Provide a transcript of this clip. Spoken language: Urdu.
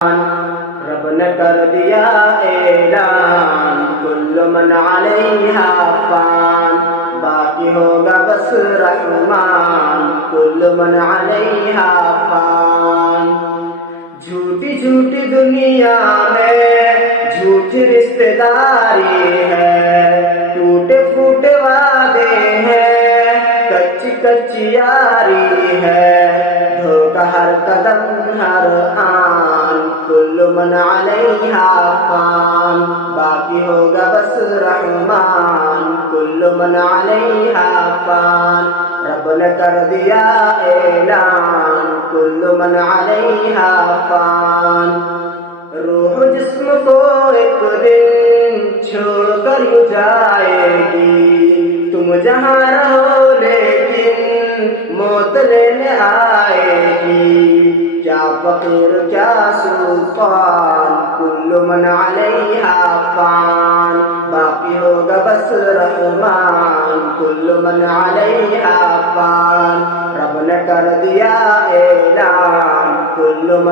رب نے کر دیا اعلان کل من علیہا فان، باقی ہوگا بس رحمان کل من علیہا فان۔ جھوٹی جھوٹی دنیا میں جھوٹی رشتے داری ہے، ٹوٹے پھوٹے وعدے ہیں، کچی کچی یاری ہے، دھوکہ ہر قدم ہر آن کل من علیہا فان، باقی ہوگا بس رحمان کل من علیہا فان۔ رب نے کر دیا اعلان کل من علیہا فان۔ روح جسم کو ایک دن چھوڑ کر جائے گی، تم جہاں رہو لیکن موت لینے آئے گی، کیا فقیر کیا سلطان کل من علیہا فان، باقی ہوگا بس رحمان کل من علیہا فان۔ رب نے کر دیا اعلان کل من